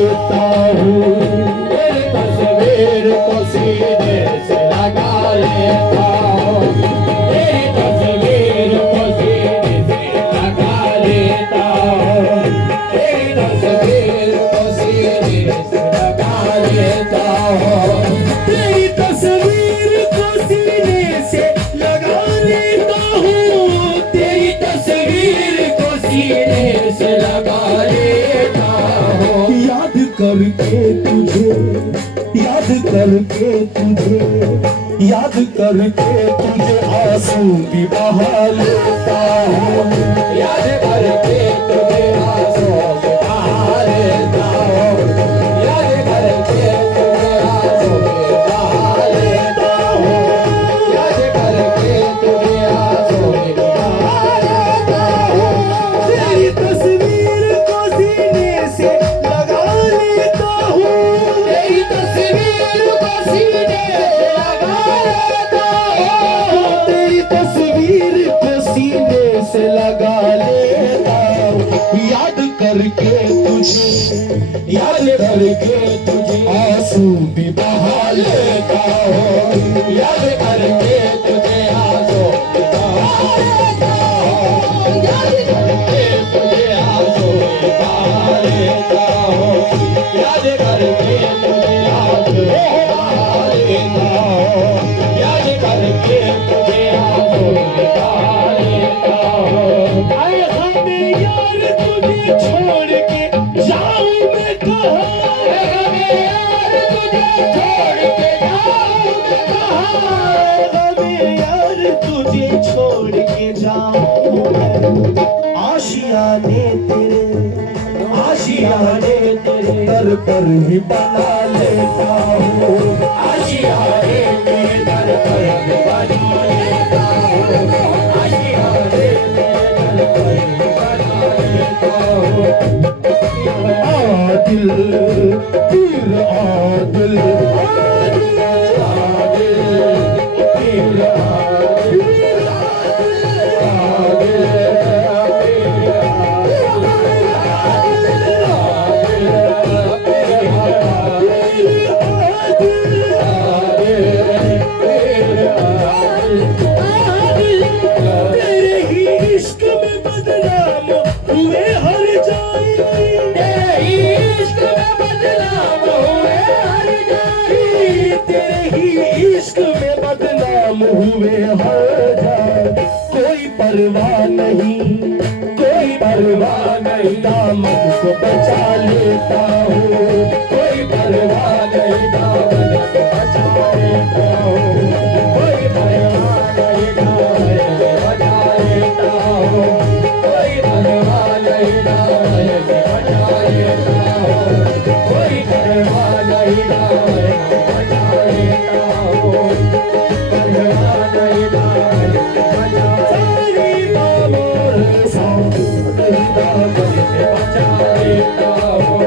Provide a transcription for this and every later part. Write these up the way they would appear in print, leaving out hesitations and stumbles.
लेता हूँ, तेरी तस्वीर को सीने से लगा लेता हूँ, तेरी तस्वीर को सीने से लगा लेता हूँ, तेरी तस्वीर को सीने से लगा लेता हूँ, तेरी तस्वीर को सीने से लगा लेता हूँ, तेरी तस्वीर को सीने से लगा लेता हूँ। याद करके तुझे, याद करके तुझे, याद करके तुझे आंसू भी बहा लेता हूँ, याद करके तुझे आंसू भी बहा लेता हूँ, याद करके तुझे आंसू भी बहा लेता हूँ, याद करके तुझे आंसू भी बहा लेता हूँ, तेरी तस्वीर को सीने से लगा लेता हूँ, तेरी तस्वीर को सीने से लगा लेता हूँ, तेरी तस्वीर को सीने से लगा लेता हूँ। याद करके तुझे, याद करके तुझे आंसू भी बहा लेता हूँ, याद करके तुझे आंसू भी बहा लेता हूँ, याद करके तुझे आंसू भी बहा लेता हूँ, याद करके तुझे आंसू भी बहा लेता हूँ, याद करके तुझे आंसू भी बहा लेता हूँ। आए हमें यार तुझे छोड़ के जाऊं मैं कहाँ, हमें यार तुझे छोड़ के जाऊं मैं कहाँ, हमें यार तुझे छोड़ के जाऊं मैं, आशियाने तेरे, आशियाने तेरे दर पर ही बना लेता हूँ, आशियाने तेरे दर पर ही बना लेता हूँ, आशियाने तेरे दर पर ही बना लेता हूँ। आदिल पीर आदिल, आदिल आदिल पीर आदिल, आदिल तेरे ही इश्क में बदनाम हुए हर जाई, तेरे ही इश्क में बदनाम हुए हर जाई, तेरे ही इश्क में बदनाम हुए हर जाई, कोई परवाह नहीं, कोई परवाह नहीं, दामन को बचा लेता हूँ, कोई परवाह नहीं, दामन को बचा लेता हूँ, कोई परवाह नहीं, दामन को बचा लेता हूँ, कोई परवाह नहीं, दामन को बचा लेता हूँ, कोई परवाह नहीं, दामन को बचा लेता हूँ, परवाह नहीं, दामन को बचा सारी बाबों सारी दामन को बचा लेता हूँ,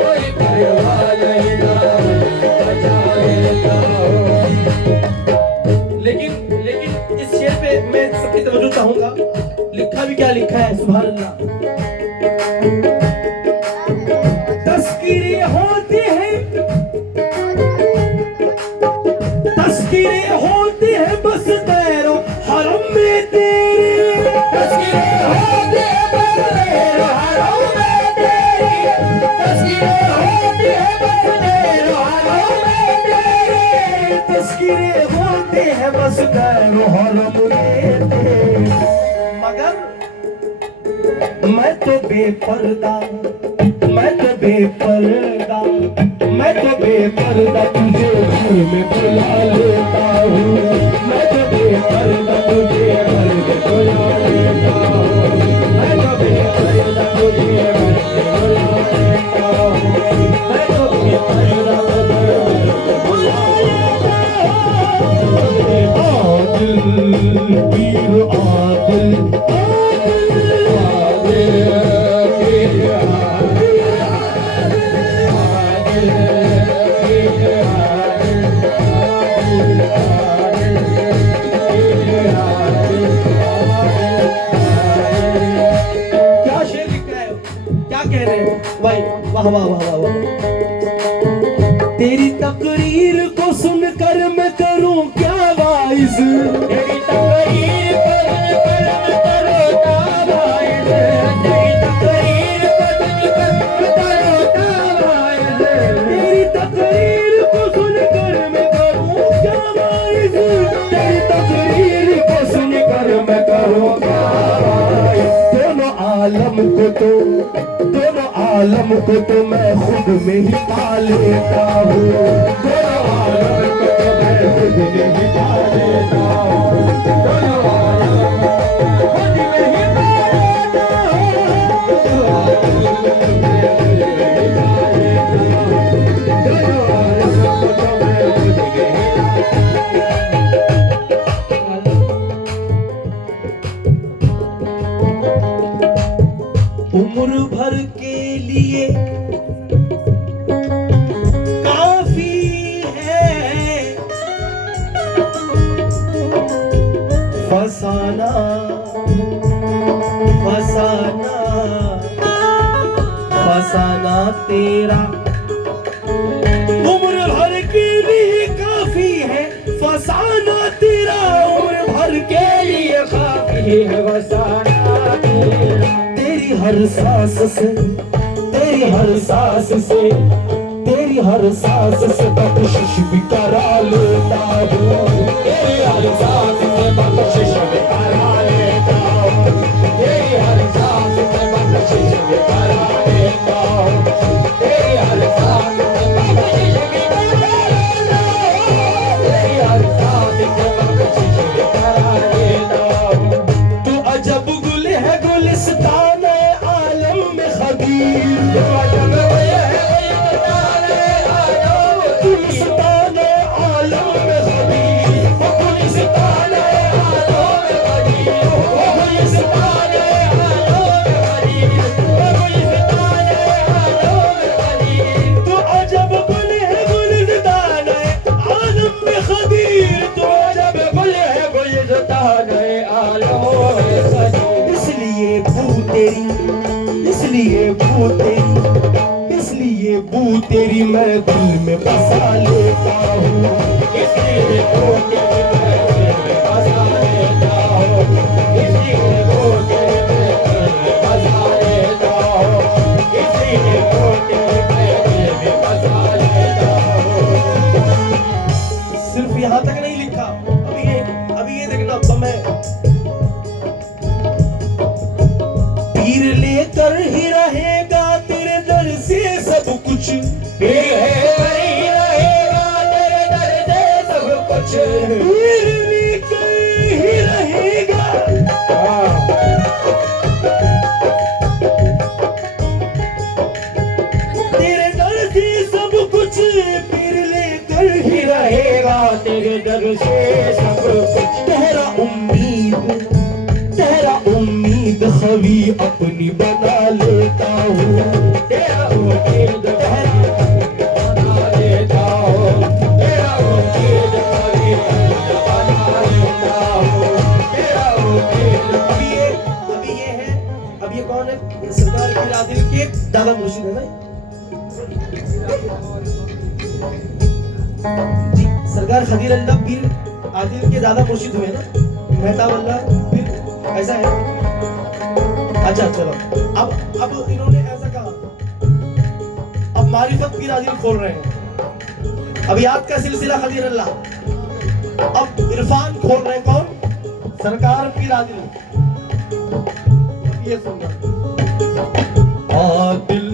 कोई परवाह नहीं, दामन को बचा लेता हूँ। लेकिन इस शेर पे मैं सबकी तवज्जो चाहूंगा, लिखा भी क्या लिखा है, सुभान अल्लाह। तस्कीरें होती हैं, तस्कीरें होती हैं बस तेरो हरम में तेरी, तस्कीरें होती हैं बस तेरो हरम में तेरी, तस्कीरें होती हैं बस तेरो हरम में तेरी, तस्कीरें होती हैं बस तेरो हरम में तेरी, मगर मैं तो बेपर्दा, मैं तो बेपर्दा, मैं तो बेपर्दा तुझे घर में बुला लेता हूँ, मैं तो बेपर्दा तुझे घर में बुला लेता हूँ, मैं तो बेपर्दा तुझे घर में बुला लेता हूँ, मैं तो बेपर्दा तुझे घर में बुला लेता हूँ। आदिल पीर आदिल, क्या शेर लिखा है, क्या कह रहे हैं भाई, वाह वाह वाह वाह वाह। तेरी तकरीर को सुनकर मैं करूं क्या वाइज, तेरी तकरीर को सुनकर मैं करूं क्या वाइज, तेरी तकरीर को सुनकर मैं करूं क्या वाइज, तेरी तकरीर को सुनकर मैं करूं क्या वाइज, तेरी तकरीर को सुनकर मैं करूं क्या वाइज। दोनों आलम को तो मैं खुद में ही पा लेता हूँ, दोनों आलम को तो मैं खुद में ही पा लेता हूँ, दोनों आलम को खुद में ही पा लेता हूँ, दोनों आलम को तो मैं खुद में ही पा लेता हूँ, दोनों आलम को तो मैं खुद में ही उम्र भर के लिए काफी है फसाना फसाना फसाना तेरा, उम्र भर के लिए काफी है फसाना तेरा, उम्र भर के लिए काफी है फसाना तेरा। तेरी हर सांस से, तेरी हर सांस से, तेरी हर सांस से बख्शिश भी करा लेता हूँ, तेरी हर सांस से बख्शिश भी करा लेता हूँ, तेरी हर सांस से बख्शिश भी करा लेता हूँ, तेरी हर सांस से बख्शिश भी करा लेता हूँ, तेरी हर सांस से बख्शिश भी करा लेता हूँ। तू अजब गुल है गुलिस्तान आलम में खबीर, तू अजब गुल है गुलिस्तान आलम में खबीर, वो गुलिस्तान आलम में खबीर, वो गुलिस्तान आलम में खबीर, वो गुलिस्तान आलम में खबीर। तू अजब गुल है गुलिस्तान आलम में खबीर, तू अजब गुल है गुलिस्तान आलम में खबीर। इसलिए बू तेरी, इसलिए बू तेरी, इसलिए बू तेरी मैं दिल में बसा लेता हूँ, इसलिए बू तेरी मैं दिल में बसा लेता हूँ, इसलिए बू तेरी मैं दिल में बसा लेता हूँ, इसलिए बू तेरी मैं दिल में बसा लेता हूँ। सिर्फ यहाँ तक नहीं लिखा, अभी ये देखना समय पीर लेकर ही रहेगा तेरे दर से सब कुछ, पीर लेकर ही रहेगा तेरे दर से सब कुछ, पीर लेकर ही रहेगा, तेरे दर से सब कुछ, पीर लेकर ही रहेगा तेरे दर से सब कुछ। तेरा उम्मीद, तेरा उम्मीद खवी अपनी बना लेता हूँ, तेरा उम्मीद बना लेता हूँ, तेरा उम्मीद खवी बना लेता हूँ, तेरा उम्मीद। अभी ये है, अब ये कौन है? ये सरकार पीर आदिल के दादा मुर्शिद है ना जी, सरकार खदीर अल्लाह पीर आदिल के दादा मुर्शिद हुए ना, मेहताब अल्लाह पीर, ऐसा है। अच्छा चलो, अब इन्होंने ऐसा कहा, अब मारिफत पीर आदिल खोल रहे हैं, अब याद का सिलसिला खदीर अल्लाह, अब इरफान खोल रहे हैं कौन? सरकार पीर आदिल। ये सुनना, आदिल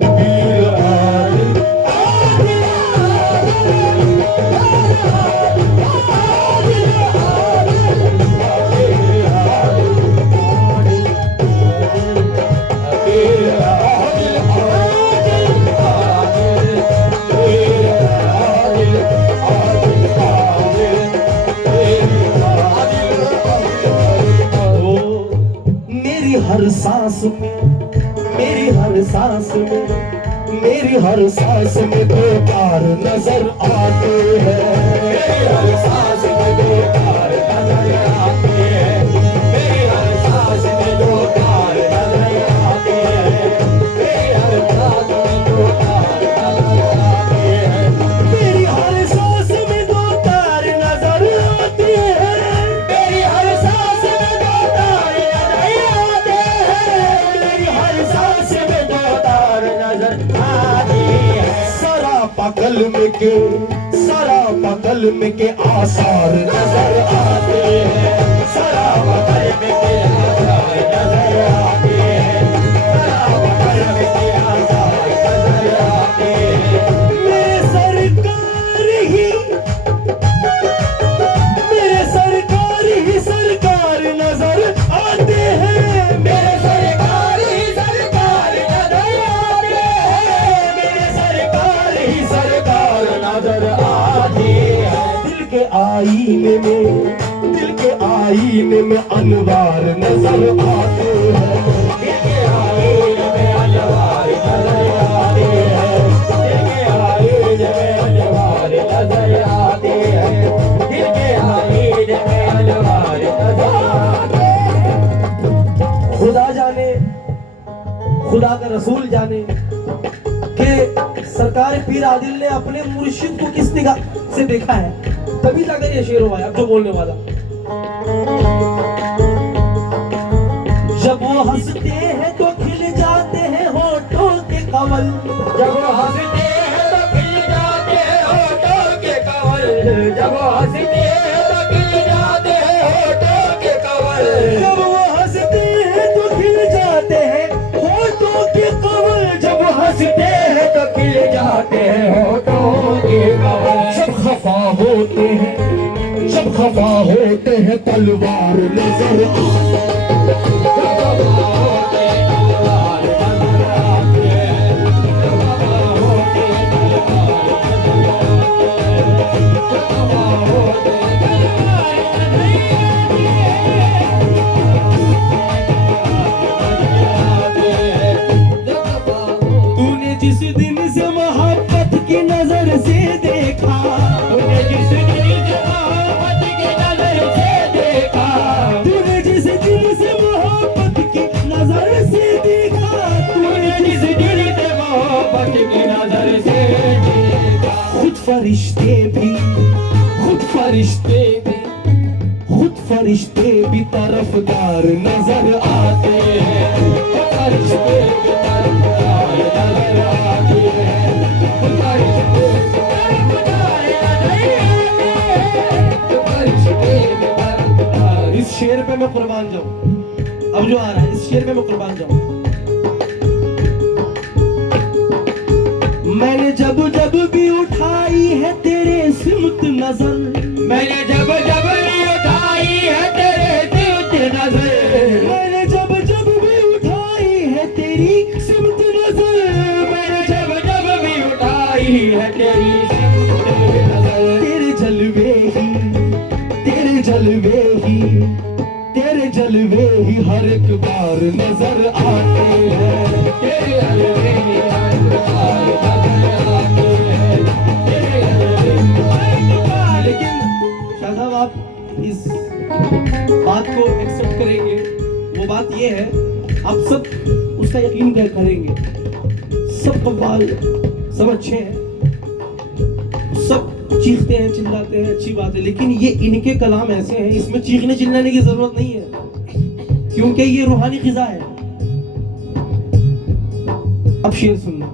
पीर आदिल, हर सांस में, मेरी हर सांस में, मेरी हर सांस में दो तार नजर आते हैं, मेरी हर सांस में दो तार नजर आते हैं, मेरी हर सांस में दो तार नजर आते हैं, मेरी हर सांस में दो तार आती है। सरापा कलम के आसार नजर आते हैं। सरापा कलम के आसार नजर आते हैं। सरापा कलम के आसार नजर आते हैं। मेरे सरकार ही सरकार नजर आते हैं। मेरे सरकार ही सरकार नजर आते हैं। मेरे सरकार ही सरकार नजर आती है। दिल के आईने में अनवार नजर आते हैं। दिल के आईने में अनवार नजर आते हैं। दिल के आईने में अनवार नजर आते हैं। दिल के आईने में अनवार नजर आते हैं। खुदा जाने, खुदा का रसूल जाने कि सरकार पीर आदिल ने अपने मुर्शिद को किस निगाह से देखा है, तभी जाकर ये शेर हुआ है। अब जो बोलने वाला, जब वो हंसते हैं तो खिल जाते हैं होठों के कमल। जब वो हंसते हैं तो खिल जाते हैं होठों के कमल। जब वो हंसते हैं तो खिल जाते हैं होठों के कमल। जब वो हंसते हैं तो खिल जाते हैं होठों के कमल। जब वो हंसते हैं तो खिल जाते हैं होठों के कमल। जब खफा होते हैं तलवार नजर आते हैं। तूने जिस दिन से मोहब्बत की नजर से देखा, तूने जिस दिन से मोहब्बत की नजर से देखा, तूने जिस दिन से मोहब्बत की नजर से देखा, तूने जिस दिन से मोहब्बत की नजर से देखा। खुद फरिश्ते भी तरफदार नजर आते हैं। फरिश्ते भी तरफदार नजर आते हैं। फरिश्ते भी तरफदार नजर आते हैं। इस शेर पे मैं कुर्बान जाऊं। अब जो आ रहा है, इस शेर पे मैं कुर्बान जाऊं। मैंने जब भी उठाई है तेरे सिमत नजर। मैंने जब भी उठाई है तेरे सिमत नजर। मैंने जब भी उठाई है तेरी सिमत नजर। मैंने जब भी उठाई है तेरी सिमत नजर। तेरे जलवे ही हर एक बार नजर आते हैं। तेरे जलवे ही हर एक बार नजर आते हैं। तेरे जलवे ही हर एक बार। लेकिन शाह साहब, आप इस बात को एक्सेप्ट करेंगे, वो बात ये है, आप सब उसका यकीन करेंगे। सब कव्वाल सब अच्छे हैं, सब चीखते हैं, चिल्लाते हैं, अच्छी बात है, लेकिन ये इनके कलाम ऐसे हैं, इसमें चीखने चिल्लाने की जरूरत नहीं है, क्योंकि ये रूहानी ग़िज़ा है। अब शेर सुनना।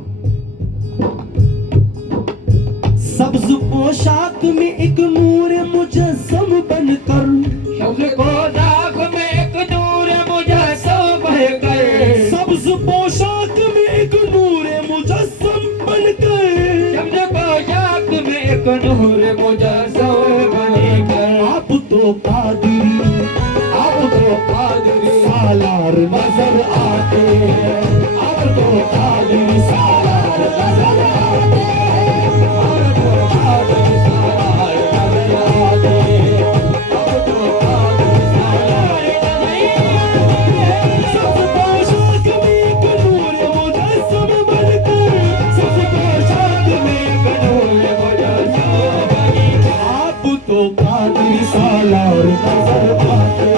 सब्ज़ पोशाक में एक नूर मुजस्सम बनकर, सब्ज़ पोशाक में एक नूर मुजस्सम बनकर, सब्ज़ पोशाक में एक नूर मुजस्सम बनकर, सब्ज़ पोशाक में एक नूर मुजस्सम बनकर। आप तो कादिरी सालार नजर आते हैं। आप तो कादिरी सालार नजर आते हैं। आप तो कादिरी सालार नजर आते हैं। आप तो कादिरी सालार नजर आते हैं। सब पोशाक में एक नूर मुजस्सम बनकर, सब पोशाक में एक नूर मुजस्सम बनकर। आप तो कादिरी सालार नजर आते हैं।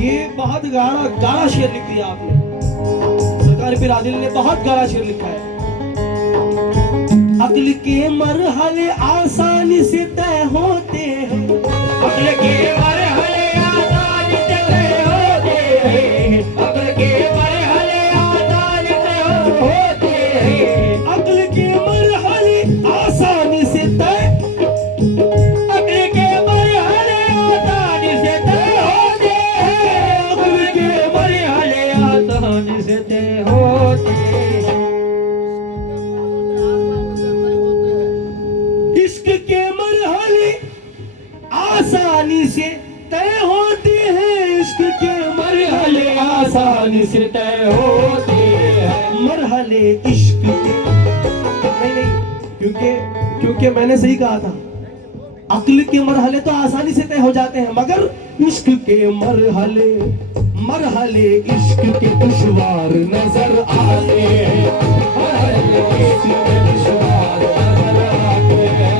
ये बहुत गाढ़ा शेर लिख दिया आपने। सरकार पीर आदिल ने बहुत गाढ़ा शेर लिखा है। अक्ल के मरहले आसानी से तय होते हैं। आसानी से तय होते हैं, इश्क के मरहले आसानी से तय होते हैं, मरहले इश्क के। नहीं, क्योंकि मैंने सही कहा था, अक्ल के मरहले तो आसानी से तय हो जाते हैं, मगर इश्क के मरहले इश्क के दुश्वार नजर आते हैं, मरहले इश्क के दुश्वार नजर आते हैं,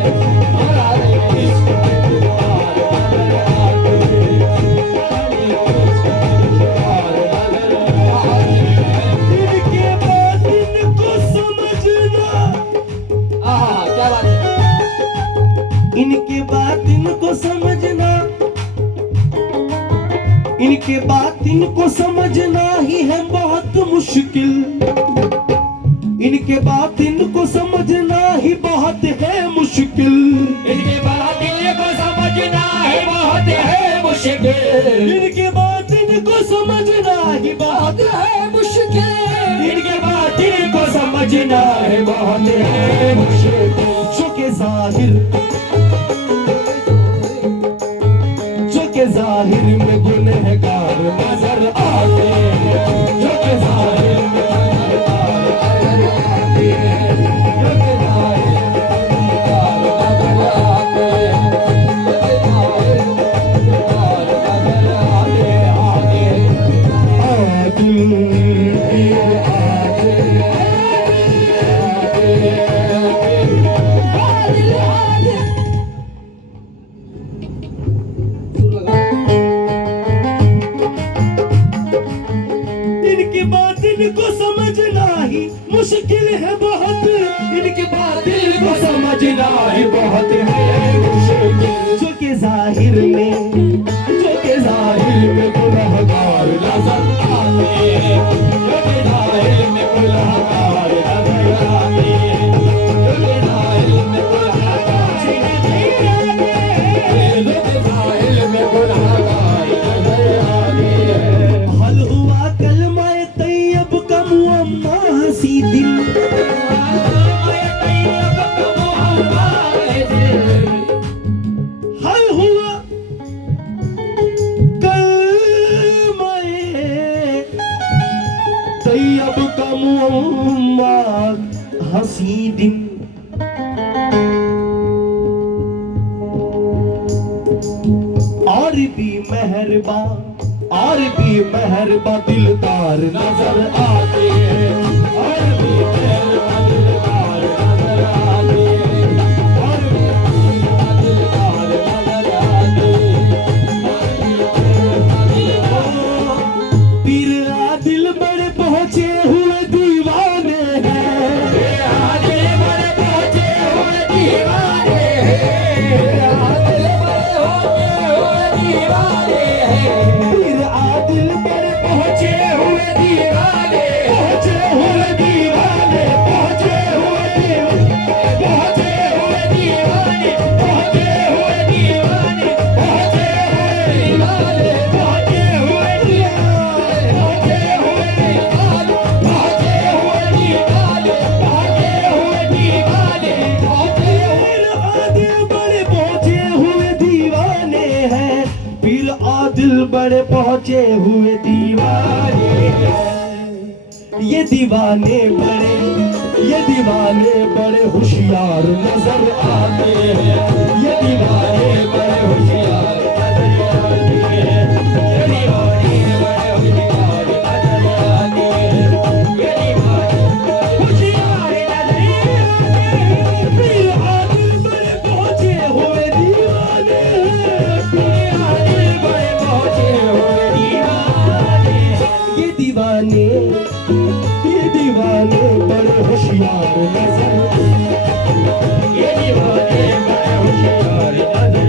मरहले इश्क के दुश्वार नजर आते हैं, मरहले इश्क के दुश्वार नजर आते हैं। इनके बातिन को समझना, क्या बात है, इनके बातिन को समझना, इनके बातिन को समझना ही है बहुत मुश्किल, इनके बातिन को समझना ही बहुत है मुश्किल, इनके बातिन को समझना है बहुत है मुश्किल, इनके बातिन को समझना ही बहुत है मुश्किल, इनके बातिन को समझना है बहुत है मुश्किल। जो के जाहिर में गुनहगार नजर आते हैं, जो के जाहिर में गुनहगार नजर आते हैं, जो के जाहिर में गुनहगार नजर आते हैं, जो के जाहिर में गुनहगार नजर आते इनकी बातिन को समझना ही मुश्किल है बहुत, इनकी बातिन को समझना ही बहुत है मुश्किल, जो के जाहिर में गुनहगार नजर आते हैं, जो के जाहिर में गुनहगार नजर आते हैं, जो के जाहिर में गुनहगार नजर आते हैं। हल हुआ कलमा तैयब का मुअम्मा हंसी दिल, हल हुआ कलमा तैयब का मुअम्मा हंसी दिल, और भी मेहरबा दिलदार नजर आते हैं, और भी मेहरबा दिलदार नजर आते हैं, और भी मेहरबा दिलदार नजर आते हैं। पीर आदिल बड़े पहुंचे हुए दीवाने हैं, पीर आदिल बड़े पहुंचे हुए दीवाने हैं, आदिल बड़े होते हुए दीवाने हैं, पीर आदिल बड़े पहुंचे हुए दीवाने, पहुंचे हुए दीवाने, पहुंचे हुए दीवाने, पहुंचे हुए दीवाने, पहुंचे हुए दीवाने, पहुंचे हुए दीवाने, पहुंचे हुए दीवाने, पहुंचे हुए दीवाने, पहुंचे हुए दीवाने, पहुंचे हुए दीवाने, पहुंचे हुए बड़े पहुंचे हुए दीवाने हैं, पीर आदिल बड़े पहुंचे हुए दीवाने हैं। ये दीवाने बड़े होशियार नजर आते हैं, ये दीवाने बड़े होशियार नजर आते हैं, ये दीवाने बड़े होशियार नजर आते हैं, ये दीवाने होशियार नजर आते हैं। पीर आदिल बड़े पहुंचे हुए दीवाने हैं, पीर आदिल बड़े पहुंचे हुए दीवाने, ये दीवाने बड़े होशियार नजर, ये दीवाने बड़े होशियार नजर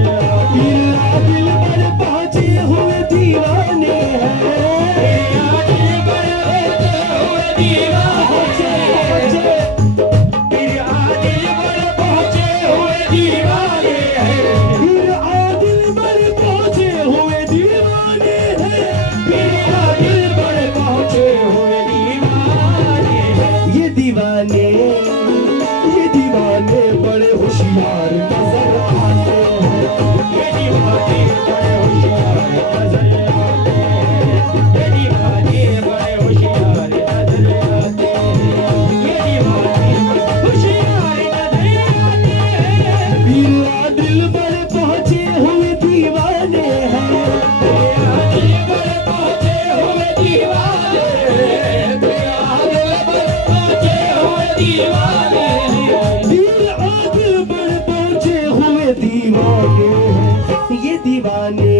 दीवाने हैं, ये दीवाने,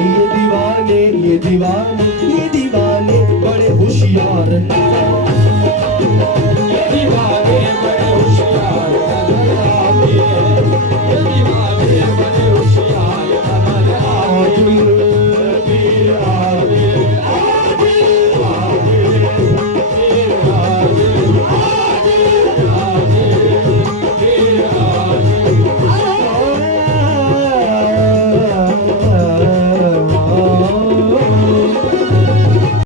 ये दीवाने, ये दीवाने, ये दीवाने बड़े होशियार हैं।